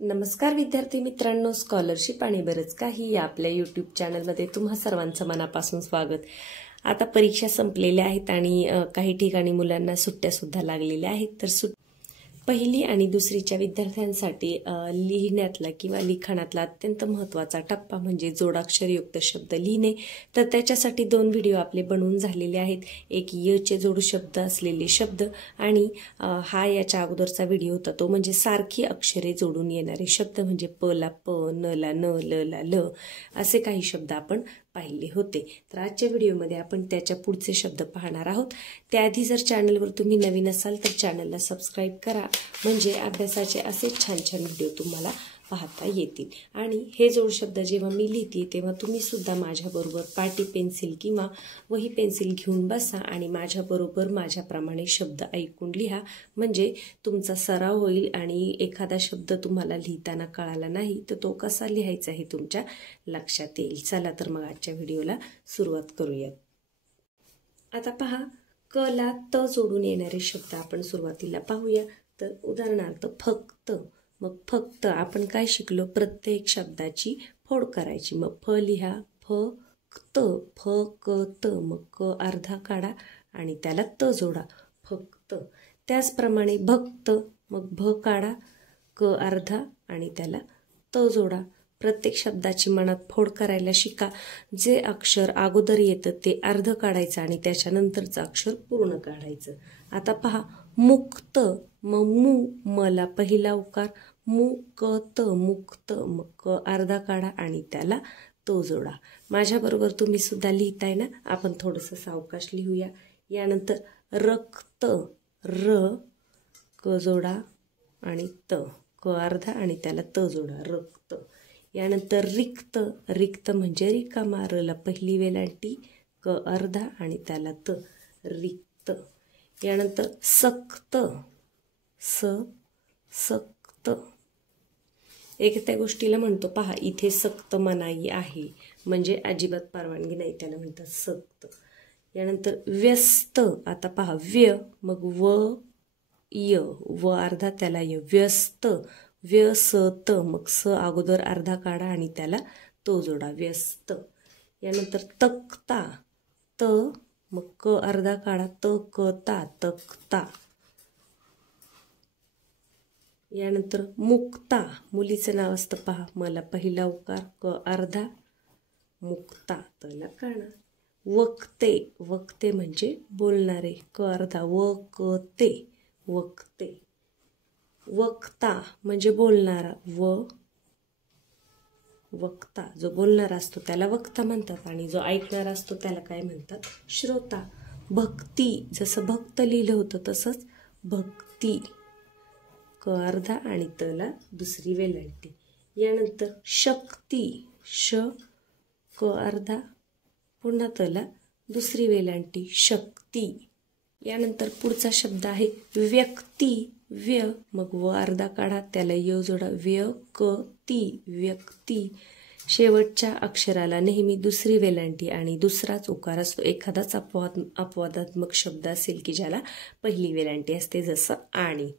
नमस्कार विद्यार्थी मित्रांनो, स्कॉलरशिप आणि बरंच काही या आपल्या यूट्यूब चॅनलमध्ये तुम्हा सर्वांचं मनापासून स्वागत। आता परीक्षा संपलेल्या आहेत आणि काही ठिकाणी मुलांना सुट्ट्या सुद्धा लागलेल्या आहेत। तर पहिली आणि दुसरीच्या विद्यार्थ्यांसाठी लिहिण्यातला किंवा लिखाणातला अत्यंत महत्त्वाचा टप्पा म्हणजे जोडाक्षरयुक्त शब्द लिहिणे। तर त्याच्यासाठी दोन व्हिडिओ आपले बनवून झालेले आहेत। एक य जोड शब्द असलेले शब्द आणि हा याच्या अगोदरचा व्हिडिओ होता तो म्हणजे सारखी अक्षरे जोडून येणारे शब्द म्हणजे प ला प, न ला न, ल ला ल असे काही शब्द आपण पाहिले होते। तर आजच्या व्हिडिओमध्ये आपण त्याच्या पुढचे शब्द पाहणार आहोत। त्याआधी जर चॅनलवर तुम्ही नवीन असाल तर चॅनलला सबस्क्राइब करा, म्हणजे अभ्यासाचे असे छान छान व्हिडिओ तुम्हाला पाहता येतील। आणि हे जोड शब्द जेव्हा मी लिहिते तेव्हा तुम्ही सुद्धा माझ्याबरोबर पाटी पेन्सिल किंवा वही पेन्सिल घेऊन बसा आणि माझ्याबरोबर माझ्याप्रमाणे शब्द ऐकून लिहा, म्हणजे तुमचा सराव होईल आणि एखादा शब्द तुम्हाला लिहिताना कळाला नाही तर तो कसा लिहायचा हे तुमच्या लक्षात येईल। चला तर मग आजच्या व्हिडिओला सुरुवात करूया। आता पहा, क ला त जोडून येणारे शब्द आपण सुरुवातीला पाहूया। तर उदाहरणार्थ फक्त, मग फक्त आपण काय शिकलो, प्रत्येक शब्दाची फोड करायची। मग फ लिहा, फक्त, फ क त, मग क अर्धा काढा आणि त्याला त जोडा, फक्त। त्याचप्रमाणे भक्त, मग भ काढा, क अर्धा आणि त्याला त जोडा। प्रत्येक शब्दाची मनात फोड करायला शिका। जे अक्षर अगोदर येतं ते अर्ध काढायचं आणि त्याच्यानंतरचं अक्षर पूर्ण काढायचं। आता पहा, मुक्त, मग मु, मला पहिला उकार, मुक्त, मुक्त, मग क अर्धा काढा आणि त्याला तो जोडा। माझ्याबरोबर तुम्ही सुद्धा लिहिताय ना? आपण थोडंसं सावकाश लिहूया। यानंतर रक्त, र क जोडा आणि त, क अर्धा आणि त्याला त जोडा, रक्त। यानंतर रिक्त, रिक्त म्हणजे रिकामा, र ला पहिली वेलांटी, क अर्धा आणि त्याला त, रिक्त। यानंतर सक्त, सक्त, एक त्या गोष्टीला म्हणतो पहा, इथे सक्त मनाई आहे म्हणजे अजिबात परवानगी नाही, त्याला म्हणतात सक्त। यानंतर व्यस्त, आता पहा, व्य, मग व य, व अर्धा त्याला य, व्यस्त, व्यसत, मग स अगोदर अर्धा काढा आणि त्याला तो जोडा, व्यस्त। यानंतर तक्ता, त मग क अर्धा काढा, त क ता, तक्ता। यानंतर मुक्ता, मुलीचं नाव असतं पहा, मला पहिला उकार, क अर्धा, मुक्ता, तला काढा। वक्ते, वक्ते म्हणजे बोलणारे, क अर्धा, व क ते, वक्ते। वक्ता म्हणजे बोलणारा, वक्ता, जो बोलणारा असतो त्याला वक्ता म्हणतात आणि जो ऐकणारा असतो त्याला काय म्हणतात, श्रोता। भक्ती, जसं भक्त लिहिलं होतं तसंच भक्ती, क अर्धा आणि तला दुसरी वेलांटी। यानंतर शक्ती, श क अर्धा पुन्हा तला दुसरी वेलांटी, शक्ती। यानंतर पुढचा शब्द आहे व्यक्ती, व्य, मग व अर्धा काढा, त्याला य जोडा, व्यक्ती, व्यक्ती। शेवटच्या अक्षराला नेहमी दुसरी वेलांटी आणि दुसराच उकार असतो। एखादाच अपवादात्मक शब्द असेल की ज्याला पहिली वेलांटी असते, जसं आणि।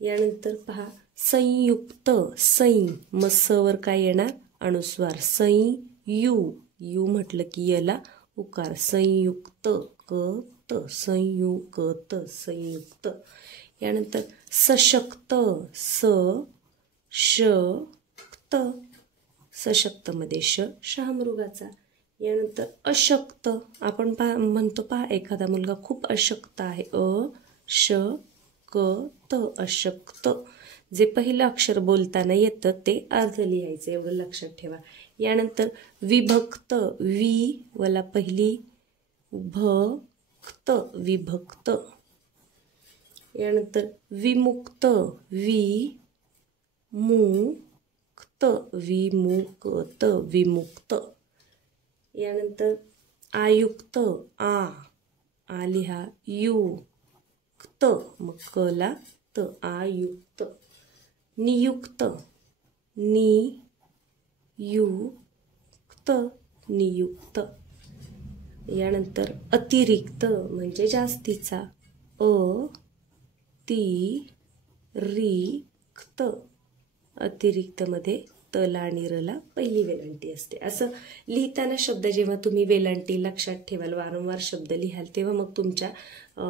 यानंतर पहा, संयुक्त, सै, मग स वर काय येणार, अनुस्वार, संयु, यू म्हटलं की यला उकार, संयुक्त, क त, संयुक्त, संयुक्त। यानंतर सशक्त, शक्त, सशक्त मध्ये श शहामृगाचा। यानंतर अशक्त, आपण म्हणतो पहा, एखादा मुलगा खूप अशक्त आहे, अशक्त, अशक्त। जे पहिलं अक्षर बोलताना येतं ते अर्ध लिहायचं, एवढं लक्षात ठेवा। यानंतर विभक्त, वि वला पहिली, भक्त, विभक्त। यानंतर विमुक्त, विमुक्त, विमुक्त, विमुक्त। यानंतर आयुक्त, आ लिहा, युक्त, मग क ला त, आयुक्त। नियुक्त, नियुक्त, नियुक्त। यानंतर अतिरिक्त म्हणजे जास्तीचा, अतिरिक्त, अतिरिक्त मध्ये तला आणि रला पहिली वेलांटी असते. असं लिहिताना शब्द जेव्हा तुम्ही वेलांटी लक्षात ठेवाल, वारंवार शब्द लिहाल, तेव्हा मग तुमच्या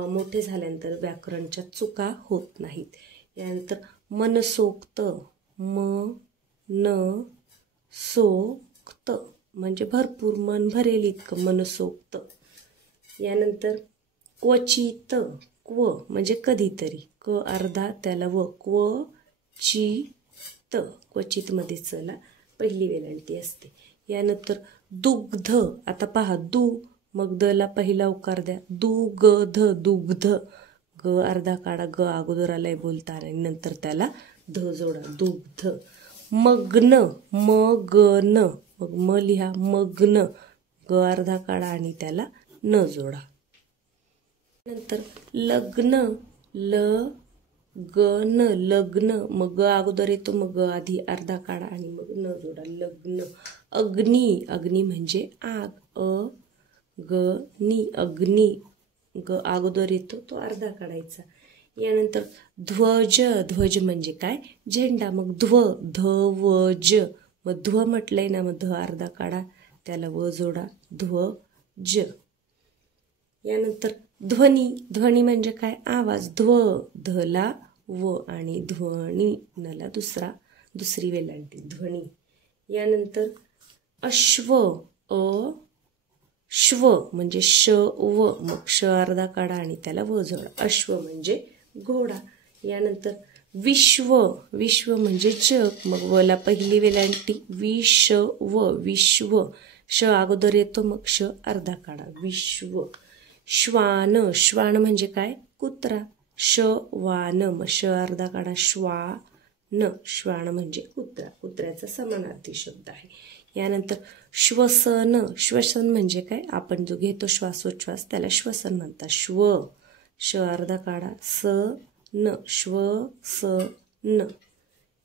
मोठे झाल्यानंतर व्याकरणच्या चुका होत नाहीत. यानंतर मनसोक्त, मनसोक्त म्हणजे भरपूर, मन भरेल इतकं मनसोक्त. यानंतर क्वचित, क्व म्हणजे कधीतरी, क अर्धा त्याला व, क्वचित, क्वचित मध्ये चला पहिली वेलांटी असते. यानंतर दुग्ध, आता पहा दू मग दला पहिला उकार द्या, दुग्ध, दुग्ध, ग अर्धा काढा, ग अगोदर आलाय बोलता आणि नंतर त्याला ध जोडा, दुग्ध. मग्न, मगन, मग म लिहा, मग्न, ग अर्धा काढा आणि त्याला न जोडा. नंतर लग्न, लगन, लग्न, मग ग अगोदर येतो, मग ग आधी अर्धा काढा आणि मग न जोडा, लग्न. अग्नी, अग्नी म्हणजे आग, अग्नी, अग्नी, ग अगोदर येतो तो अर्धा काढायचा. यानंतर ध्वज, ध्वज म्हणजे काय, झेंडा, मग ध्वज, मग ध्व म्हटलंय ना, मग ध अर्धा काढा त्याला व जोडा, ध्वज. यानंतर ध्वनी, ध्वनी म्हणजे काय, आवाज, धला व आणि ध्वनी नला दुसरी वेलांटी, ध्वनी. यानंतर अश्व, श्व म्हणजे श व, मग श अर्धा काढा आणि त्याला व जोडा, अश्व म्हणजे घोडा. यानंतर विश्व, विश्व म्हणजे जग, मग वला पहिली वेलांटी, विश्व, विश्व, श अगोदर येतो, मग श अर्धा काढा, विश्व. श्वान, श्वान म्हणजे काय, कुत्रा, शवान, मग श अर्धा काढा, श्वान, श्वान म्हणजे कुत्रा, कुत्र्याचा समानार्थी शब्द आहे. यानंतर श्वसन, श्वसन म्हणजे काय, आपण जो घेतो श्वासोच्छ्वास त्याला श्वसन म्हणतात, श्व, श अर्धा काढा, स न, श्वसन.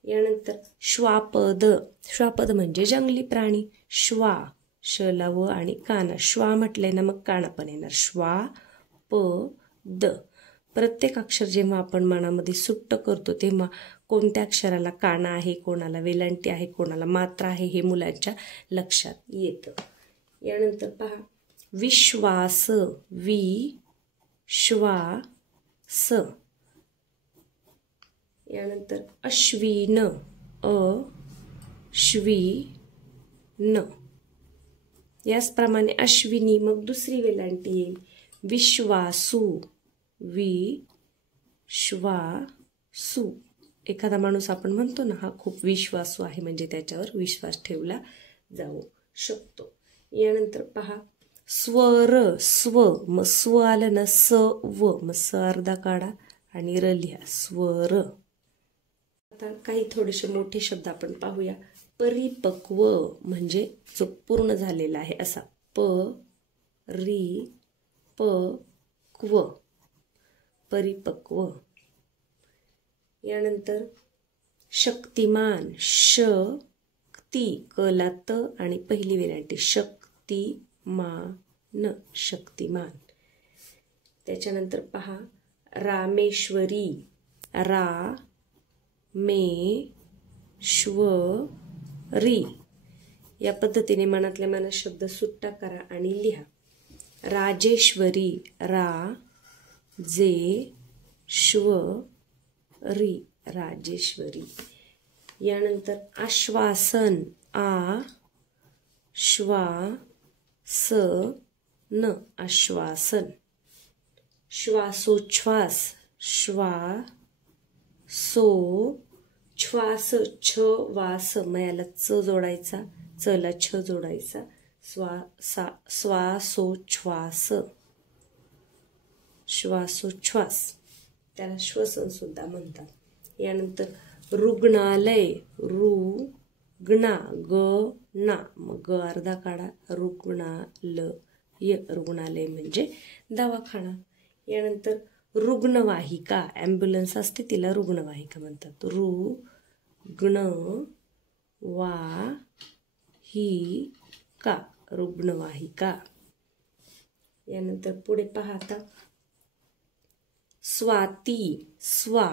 यानंतर श्वापद, श्वापद म्हणजे जंगली प्राणी, श्वा, शला व आणि काना, श्वा म्हटलंय ना मग काना पण येणार, श्वापद. प्रत्येक अक्षर जेव्हा आपण मनामध्ये सुट्ट करतो तेव्हा कोणत्या अक्षराला काना आहे, कोणाला वेलांटी आहे, कोणाला मात्रा आहे, हे मुलांच्या लक्षात येतं. यानंतर पहा विश्वास, विश्वास. यानंतर अश्विन, अश्विन. याचप्रमाणे अश्विनी मग दुसरी वेलांटी येईल, विश्वासू, विश्वासू. एखादा माणूस आपण म्हणतो ना हा खूप विश्वासू आहे, म्हणजे त्याच्यावर विश्वास ठेवला जाऊ शकतो. यानंतर पहा स्वर, स्व, मग स्व आलं ना, स व, मग स अर्धा काढा आणि र लिहा, स्वर. आता काही थोडेसे मोठे शब्द आपण पाहूया. परिपक्व म्हणजे जो पूर्ण झालेला आहे असा, परिपक्व, परिपक्व. यानंतर शक्तिमान, शक्ती, कला त आणि पहिली वेलांटी, शक्तिमान, शक्तिमान. त्याच्यानंतर पहा रामेश्वरी, रामेश्वरी. या पद्धतीने मनातल्या मनात शब्द सुट्टा करा आणि लिहा. राजेश्वरी, राजेश्वरी, राजेश्वरी. यानंतर आश्वासन, आश्वासन, आश्वासन. श्वासोच्छ्वास, श्वासोच्छ्वास, छ वास, मयाला च जोडायचा, चला छ जोडायचा, श्वासोच्छ्वास, श्वासोच्छ्वास, त्याला श्वसन सुद्धा म्हणतात. यानंतर रुग्णालय, रुग्णा, ग ना, मग ग अर्धा काढा, रुग्णालय, रुग्णालय म्हणजे दवाखाना. यानंतर रुग्णवाहिका, ॲम्ब्युलन्स असते तिला रुग्णवाहिका म्हणतात, रुग्णवाहिका, रुग्णवाहिका. यानंतर पुढे पाहता स्वाती, स्वा,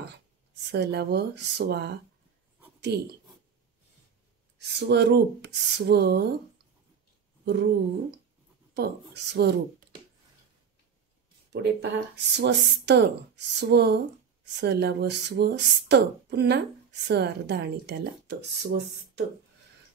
सला व स्वा ती. स्वरूप, स्वरूप, स्वरूप. पुढे पहा स्वस्त, सला व स्वस्त, पुन्हा स अर्धा आणि त्याला त, स्वस्त.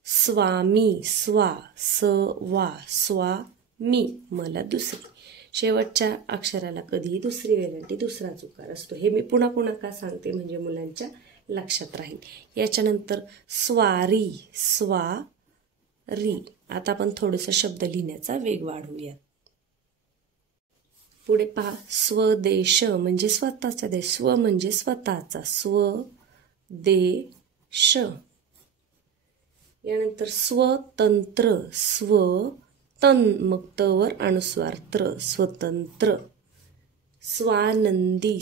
स्वामी, सवा, स्वामी, मला दुसरी. शेवटच्या अक्षराला कधीही दुसरी वेलांटी दुसराच उकार असतो. हे मी पुन्हा पुन्हा का सांगते म्हणजे मुलांच्या लक्षात राहील. याच्यानंतर स्वारी, स्वारी. आता आपण थोडंसं शब्द लिहिण्याचा वेग वाढवूया. पुढे पहा स्वदेश म्हणजे स्वतःचा देश, स्व म्हणजे स्वतःचा, स्वदेश. यानंतर स्वतंत्र, मग तवर अनुस्वार त्र, स्वतंत्र. स्वानंदी,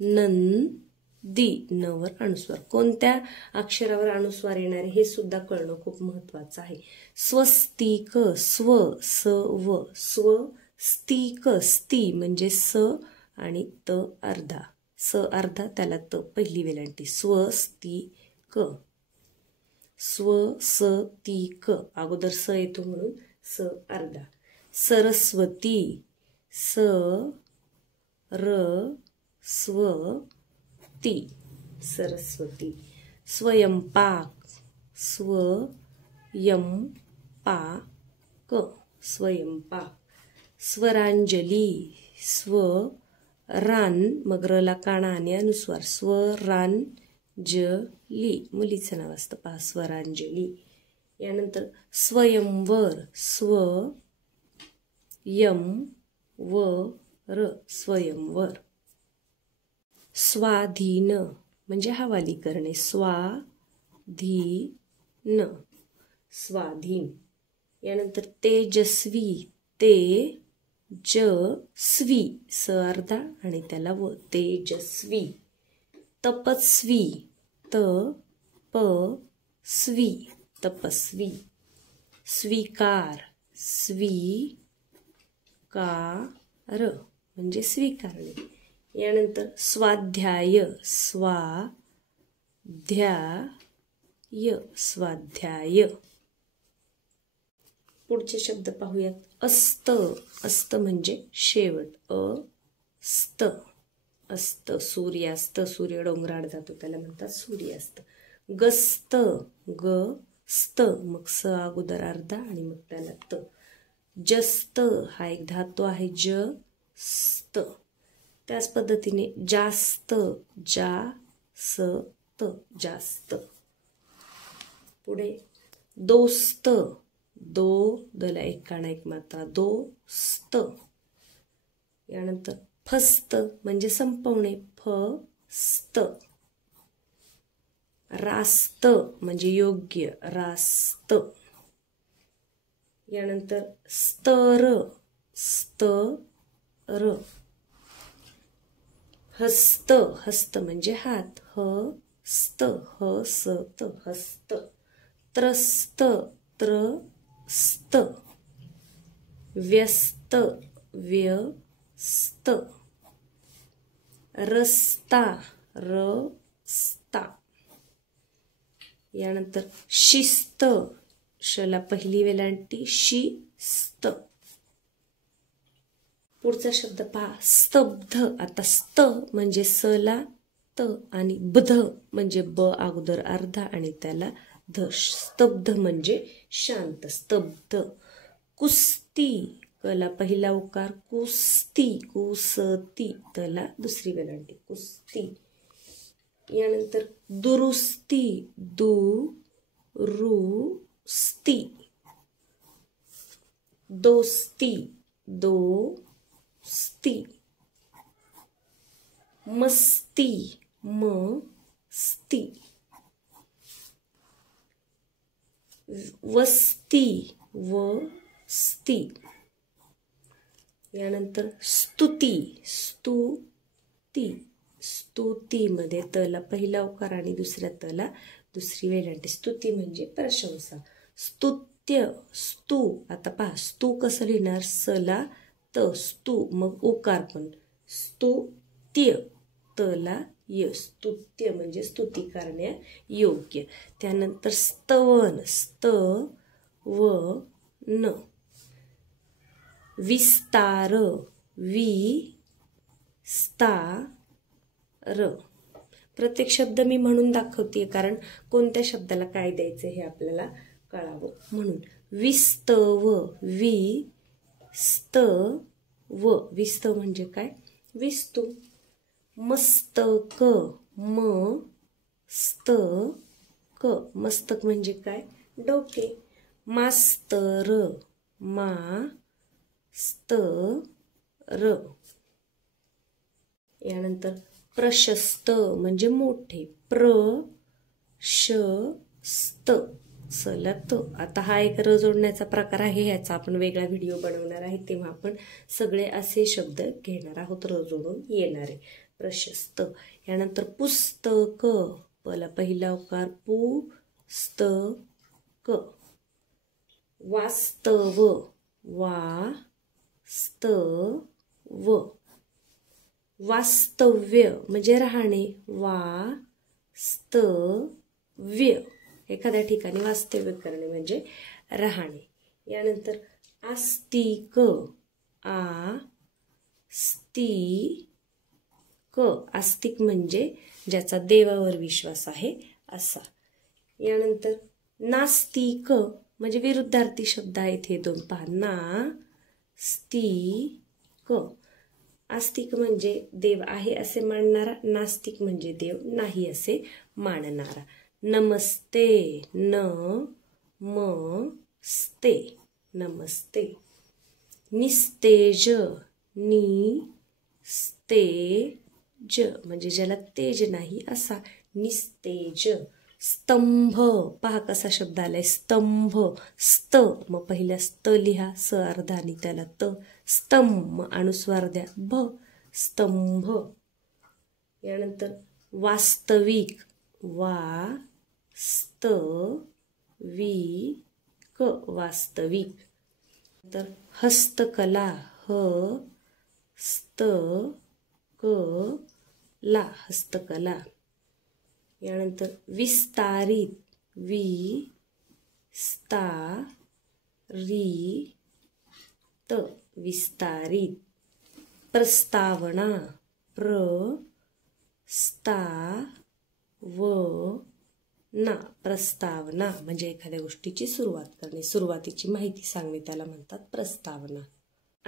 नंदी, नवर अनुस्वार. कोणत्या अक्षरावर अनुस्वार येणारे हे सुद्धा कळणं खूप महत्वाचं आहे. स्वस्तिक, स्वस्तिक, स्ती म्हणजे स आणि त अर्धा, स अर्धा त्याला त पहिली वेलांटी, स्वस्तिक. स्वस्तिक अगोदर स येतो म्हणून स अर्धा. सरस्वती, सरस्वती, सरस्वती. स्वयंपाक, स्वयंपाक, स्वयंपाक. स्वरांजली, स्वरान मग रला काना आणि अनुस्वार, स्वरांजली, मुलीचं नाव असतं पहा, स्वरांजली. यानंतर स्वयंवर, स्वयंवर, स्वयंवर. स्वाधीन म्हणजे हवाली करणे, स्वाधीन, स्वाधीन. यानंतर तेजस्वी, तेजस्वी, स अर्धा आणि त्याला व, तेजस्वी. तपस्वी, तपस्वी, तपस्वी. स्वीकार, स्वीकार म्हणजे स्वीकारणे. यानंतर स्वाध्याय, स्वाध्याय, स्वाध्याय. पुढचे शब्द पाहूयात. अस्त, अस्त म्हणजे शेवट, अस्त, अस्त. सूर्यास्त, सूर्य डोंगराड जातो त्याला म्हणतात सूर्यास्त. गस्त, गस्त मग स अगोदर अर्धा आणि मग त्याला त. जस्त हा एक धातू आहे, जस्त. त्याच पद्धतीने जास्त, जास्त, जास्त. पुढे दोस्त, दला एक काना एक मात्रा, दोस्त. यानंतर फस्त म्हणजे संपवणे, फस्त. रास्त म्हणजे योग्य, रास्त. यानंतर स्तर, स्तर. हस्त, हस्त म्हणजे हात, हस्त, हस्त, हस्त. त्रस्त, त्रस्त. व्यस्त, व्यस्त. रस्ता, रस्ता. यानंतर शिस्त, शला पहिली वेलांटी, शिस्त. पुढचा शब्द पहा स्तब्ध. आता स्त म्हणजे सला त आणि बध म्हणजे ब अगोदर अर्धा आणि त्याला ध, स्तब्ध म्हणजे शांत, स्तब्ध. कुस्ती, कला पहिला उकार, कुस्ती, कुसती, तला दुसरी वेलांटी, कुस्ती. यानंतर दुरुस्ती, दुरुस्ती. दोस्ती, दोस्ती. मस्ती, मस्ती. वस्ती, वस्ती. यानंतर स्तुती, स्तुती. स्तुती मध्ये तला पहिला उकार आणि दुसऱ्या तला दुसरी वेलांटी. स्तुती म्हणजे प्रशंसा. स्तुत्य, स्तू. आता पहा स्तू कसं लिहिणार, सला त, स्तू मग उकार पण, स्तुत्य तला य, स्तुत्य म्हणजे स्तुती करण्या योग्य. त्यानंतर स्तवन, स्त व न. विस्तार, विस्तार. प्रत्येक शब्द मी म्हणून दाखवते कारण कोणत्या शब्दाला काय द्यायचं हे आपल्याला कळावं म्हणून. विस्तव, विस्तव, विस्तव म्हणजे काय? विस्तू. मस्तक, मस्तक, मस्तक म्हणजे काय? डोके. मास्तर, मास्तर. यानंतर प्रशस्त म्हणजे मोठे, प्रशस्त, सलत. आता हा एक र जोडण्याचा प्रकार आहे, ह्याचा आपण वेगळा व्हिडिओ बनवणार आहे, तेव्हा आपण सगळे असे शब्द घेणार आहोत र जोडून येणारे. प्रशस्त. यानंतर पुस्तक, पहिला उकार पुस्तक. वास्तव, वास्तव. वास्तव्य म्हणजे राहणे, वास्तव्य. एखाद्या ठिकाणी वास्तव्य करणे म्हणजे राहणे. यानंतर आस्तिक, आस्तिक. आस्तिक म्हणजे ज्याचा देवावर विश्वास आहे असा. यानंतर नास्तिक म्हणजे विरुद्धार्थी शब्द आहेत हे दोन पहा. नास्तिक. आस्तिक म्हणजे देव आहे असे मानणारा, नास्तिक म्हणजे देव नाही असे मानणारा. नमस्ते, नमस्ते, नमस्ते. निस्तेज, निस्तेज म्हणजे ज्याला तेज नाही असा, निस्तेज. स्तंभ, पहा कसा शब्द आलाय, स्तंभ. स्त मग पहिला स्त लिहा, स अर्धा आणि त्याला त. स्तंभ अनुस्वार द्या, भ, स्तंभ. यानंतर वास्तविक, वास्तविक, वास्तविक. तर हस्तकला, हस्तकला, हस्तकला. यानंतर विस्तारित, विस्तारित, विस्तारित. प्रस्तावना, प्रस्तावना, प्रस्तावना म्हणजे एखाद्या गोष्टीची सुरुवात करणे, सुरुवातीची माहिती सांगणे त्याला म्हणतात प्रस्तावना.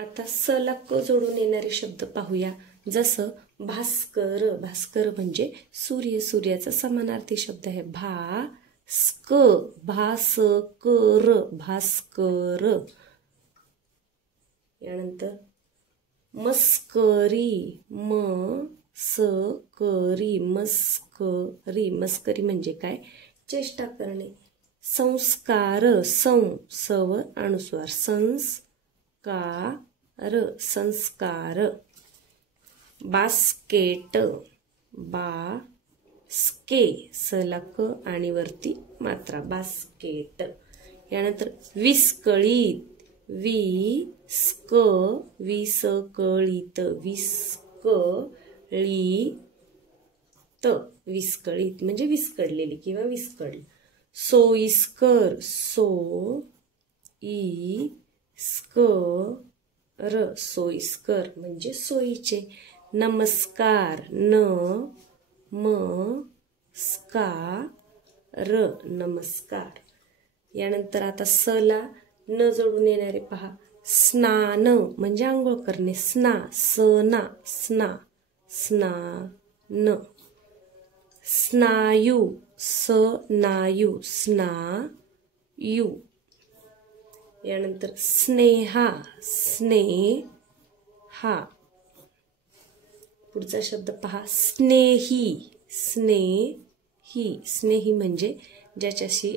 आता स ला क जोडून येणारे शब्द पाहूया. जसं भास्कर, भास्कर म्हणजे सूर्य, सूर्याचा समानार्थी शब्द आहे. भास्कर, भास्कर. यानंतर मस्करी, मस्करी, मस्करी, मस्करी म्हणजे काय? चेष्टा करणे. संस्कार, सव अनुस्वार, संस्कार, संस्कार. बास्केट, बास्के, सला क आणि वरती मात्रा, बास्केट. यानंतर विस्कळीत, विस्कळीत, विस्कळीत, विस्कळीत म्हणजे विस्कळलेली किंवा विस्कळली. सोयीस्कर, सोयीस्कर, सोयीस्कर म्हणजे सोयीचे. नमस्कार, नमस्कार, नमस्कार. यानंतर आता स ला न जोडून येणारे पहा. स्नान म्हणजे आंघोळ करणे, स्ना, स्नान. स्नायू, स्नायू, स्नायू. यानंतर स्नेहा, स्नेहा. पुढचा शब्द पहा. स्नेही, स्नेही, स्नेही म्हणजे ज्याच्याशी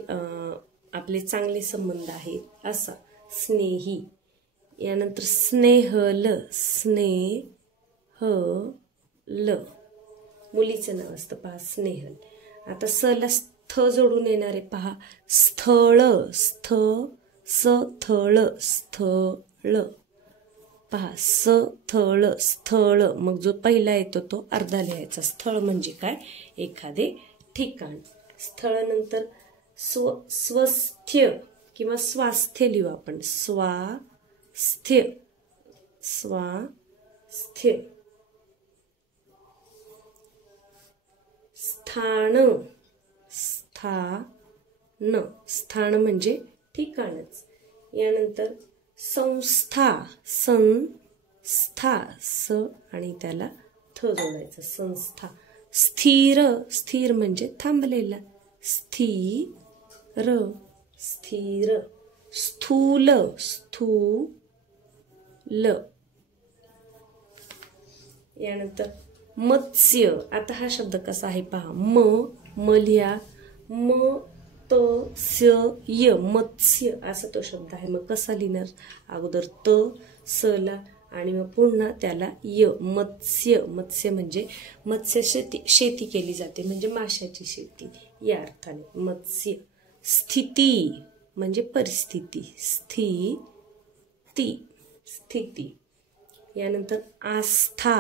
आपले चांगले संबंध आहेत असा, स्नेही. यानंतर स्नेहल, स्नेहल मुलीचं नाव असतं पहा, स्नेहल. आता स ला स्थ जोडून येणारे पहा. स्थळ, स्थळ, स्थळ. पहा स्थळ स्थळ, मग जो पहिला येतो तो अर्धा लिहायचा. स्थळ म्हणजे काय? एखादे ठिकाण. स्थळानंतर स्वस्थ्य किंवा स्वास्थ्य लिहू आपण. स्वास्थ्य स्वास्थ्य. स्थान स्थान स्थान म्हणजे ठिकाणच. यानंतर संस्था संस्था स आणि त्याला थ जोडायचं. संस्था. स्थिर स्थिर म्हणजे थांबलेला. स्थिर स्थिर. स्थूल स्थूल. यानंतर मत्स्य. आता हा शब्द कसा आहे पहा. म लिहा. म त स्य य मत्स्य असा तो शब्द आहे. मग कसा लिहिणार? अगोदर त स ला आणि मग पुन्हा त्याला य. मत्स्य. मत्स्य म्हणजे मत्स्य शेती केली जाते म्हणजे माशाची शेती या अर्थाने मत्स्य. स्थिती म्हणजे परिस्थिती. स्थिती स्थिती. यानंतर आस्था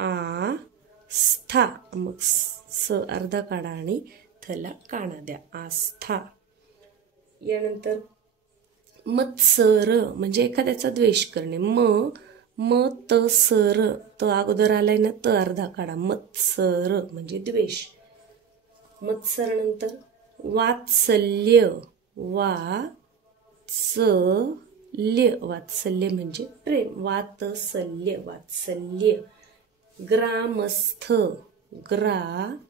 आस्था. मग स अर्धा काढा आणि थला काना द्या. आस्था. यानंतर मत्सर म्हणजे एखाद्याचा द्वेष करणे. म त सर. त अगोदर आलाय ना, त अर्धा काढा. मत्सर म्हणजे द्वेष. मत्सर नंतर वात्सल्य वात्सल्य. वात्सल्य म्हणजे प्रेम. वात्सल्य वात्सल्य. ग्रामस्थ ग्रामस्थ.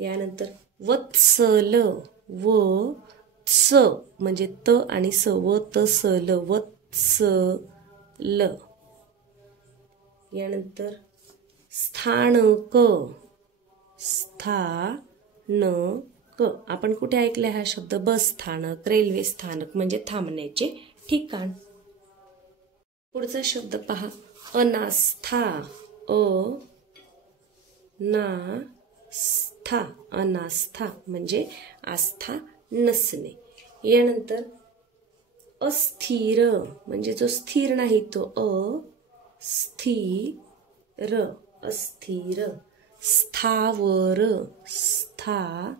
यानंतर वत्सल स म्हणजे त आणि स. व त स ल वत्सल. यानंतर स्थानक स्थानक. आपण कुठे ऐकलाय हा शब्द? बस स्थानक, रेल्वे स्थानक म्हणजे थांबण्याचे ठिकाण. पुढचा शब्द पहा. अनास्था अनास्था. अनास्था म्हणजे आस्था नसणे. यानंतर अस्थिर म्हणजे जो स्थिर नाही तो अस्थिर अस्थिर. स्थावर स्थावर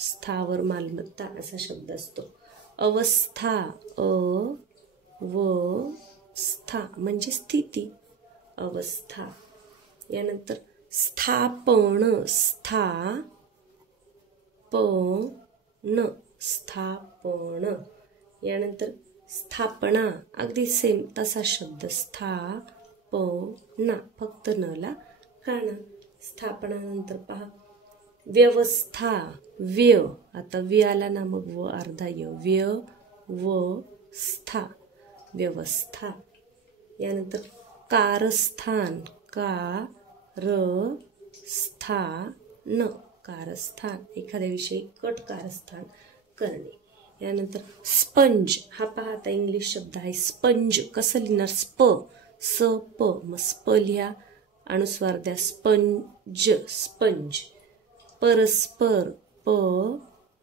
स्थावर मालमत्ता असा शब्द असतो. अवस्था अवस्था म्हणजे स्थिती. अवस्था. यानंतर स्थापन स्थापन स्थापन. यानंतर स्थापना अगदी सेम तसा शब्द. स्थापना फक्त न ला काना. स्थापनानंतर पहा व्यवस्था व्य. आता व्य आला ना मग व अर्धा य. व्यवस्था व्यवस्था. यानंतर कारस्थान कारस्थान कारस्थान एखाद्याविषयी कट कारस्थान करणे. यानंतर स्पंज. हा पहा आता इंग्लिश शब्द आहे. स्पंज कसं लिहिणार? स्प स प. मग स्प लिहा, अनुस्वार द्या. Sponge sponge. परस्पर प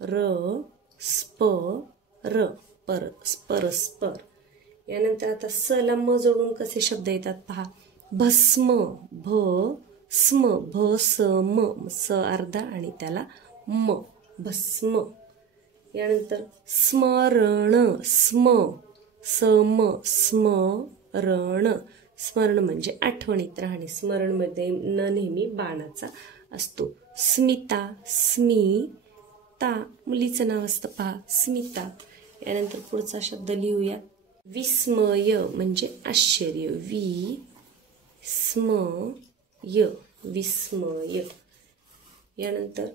र स्प र परस्पर. यानंतर आता स ला म जोडून कसे शब्द येतात पहा. भस्म स्म भ स म. स अर्धा आणि त्याला म भस्म. यानंतर स्मरण स्म स्मरण. स्मरण म्हणजे आठवणीत राहणे. स्मरण मध्ये न नेहमी बाणाचा असतो. स्मिता स्मिता मुलीचं नाव असतं पहा. स्मिता. यानंतर पुढचा शब्द लिहूया. विस्मय म्हणजे आश्चर्य. विस्मय विस्मय. यानंतर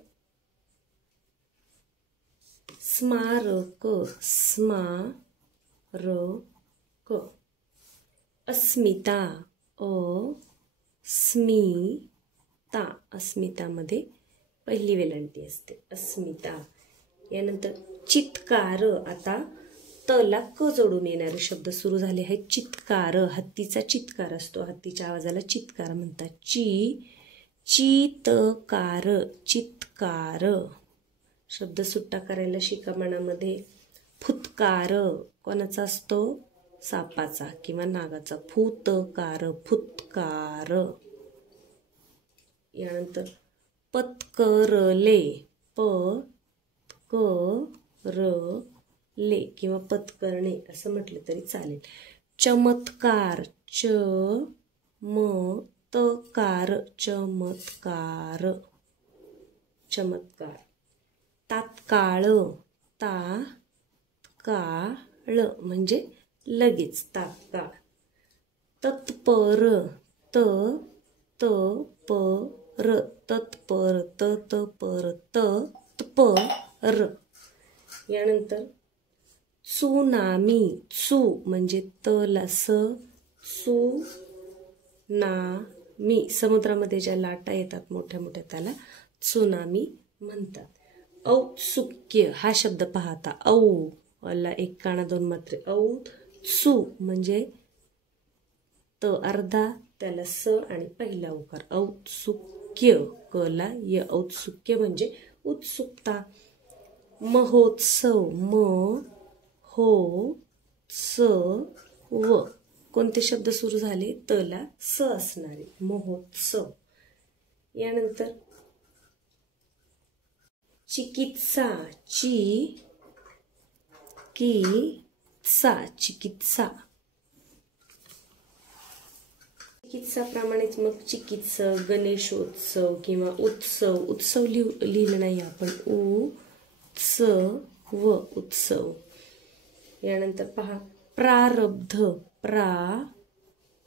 स्मारक स्मारक. अस्मिता अस्मिता. अस्मितामध्ये पहिली वेलांटी असते. अस्मिता. यानंतर चित्कार. आता तला क जोडून येणारे शब्द सुरू झाले आहेत. चित्कार. हत्तीचा चित्कार असतो. हत्तीच्या आवाजाला चित्कार म्हणतात. चितकार चित्कार. शब्द सुट्टा करायला शिका मनामध्ये. फुतकार कोणाचा असतो? सापाचा किंवा नागाचा. फुतकार, फुतकार. यानंतर पत्करले, पत्करले किंवा पत्करणे असं म्हटलं तरी चालेल. चमत्कार, चमत्कार, चमत्कार, चमत्कार. तात्काळ, तात्काळ म्हणजे लगेच, तात्काळ. तत्पर, तत्पर, तत्पर, तत्पर, तत्पर. यानंतर त्सुनामी, त्सु म्हणजे तला स, त्सुनामी समुद्रामध्ये ज्या लाटा येतात मोठ्या मोठ्या त्याला त्सुनामी म्हणतात. औत्सुक्य हा शब्द पाहता, औ ला एक काना दोन मात्रे, औत्सु म्हणजे त अर्धा त्याला स आणि पहिला उकार, औत्सुक्य कला य, औत्सुक्य म्हणजे उत्सुकता. महोत्सव, महोत्सव कोणते शब्द सुरू झाले? तला स असणारे, महोत्सव. यानंतर चिकित्सा, चिकित्सा. चिकित्साप्रमाणेच मग चिकित्सक, गणेशोत्सव किंवा उत्सव. उत्सव लिहिलं नाही आपण, उत्सव. यानंतर पहा प्रारब्ध, प्रारब्ध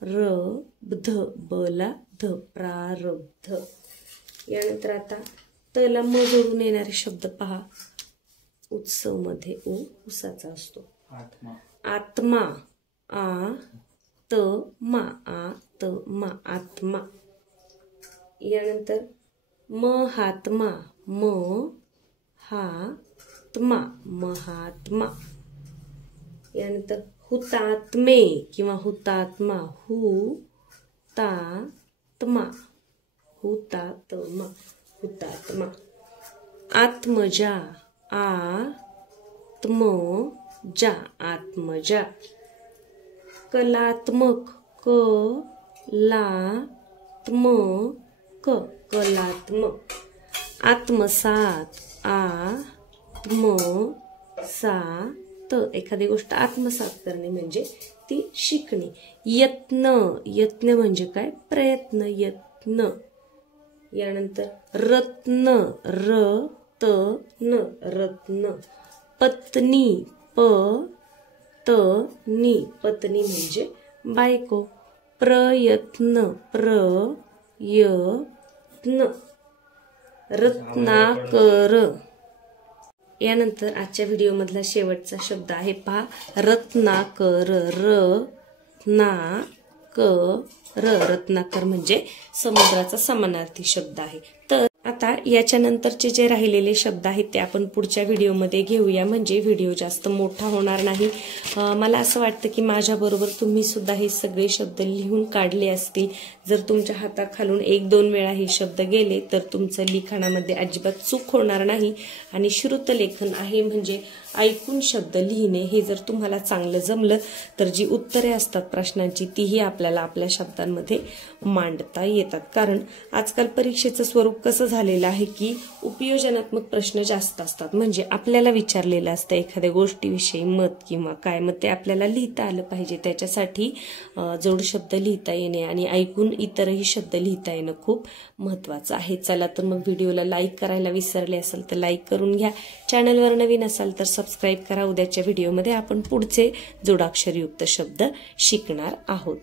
बला ध, प्रारब्ध. यानंतर आता तला म जोडून येणारे शब्द पहा. उत्सव मध्ये उसाचा असतो. आत्मा, आत्मा, आत्मा, आत्मा. यानंतर महात्मा, महात्मा, महात्मा. यानंतर हुतात्मे किंवा हुतात्मा, हुतात्मा, हुतात्मा, हुतात्मा. आत्मजा, आत्मजा, आत्मजा. कलात्मक, कलात्मक, कलात्मक. आत्मसात, आत्मसात एखादी गोष्ट आत्मसात करणे म्हणजे ती शिकणे. यत्न, यत्न म्हणजे काय? प्रयत्न, यत्न. यानंतर रत्न, रत्न, रत्न. पत्नी, पत्नी, पत्नी म्हणजे बायको. प्रयत्न, प्रयत्न. रत्नाकर. यानंतर आजच्या व्हिडिओ मधला शेवटचा शब्द आहे पहा, रत्नाकर. रत्नाकर म्हणजे समुद्राचा समानार्थी शब्द आहे. तर आता याच्या नंतरचे जे राहिलेले शब्द आहेत ते आपण पुढच्या व्हिडिओमध्ये घेऊया, म्हणजे व्हिडिओ जास्त मोठा होणार नाही. मला असं वाटतं की माझ्याबरोबर तुम्ही सुद्धा हे सगळे शब्द लिहून काढले असतील. जर तुमच्या हाताखालून 1-2 वेळा हे शब्द गेले तर तुमचं लिखाणामध्ये अजिबात चूक होणार नाही. आणि श्रुतलेखन आहे म्हणजे ऐकून शब्द लिहिणे. हे जर तुम्हाला चांगलं जमलं तर जी उत्तरे असतात प्रश्नांची तीही आपल्याला आपल्या शब्दांमध्ये मांडता येतात. कारण आजकाल परीक्षेचं स्वरूप कसं झालेलं आहे की उपयोजनात्मक प्रश्न जास्त असतात. म्हणजे आपल्याला विचारलेलं असतं एखाद्या गोष्टीविषयी मत किंवा काय, मग ते आपल्याला लिहिता आलं पाहिजे. त्याच्यासाठी जोड शब्द लिहिता येणे आणि ऐकून इतरही शब्द लिहिता येणं खूप महत्वाचं आहे. चला तर मग व्हिडिओला लाईक करायला विसरले असाल तर लाईक करून घ्या. चॅनलवर नवीन असाल तर सबस्क्राईब करा. उद्याच्या व्हिडिओमध्ये आपण पुढचे जोडाक्षरयुक्त शब्द शिकणार आहोत.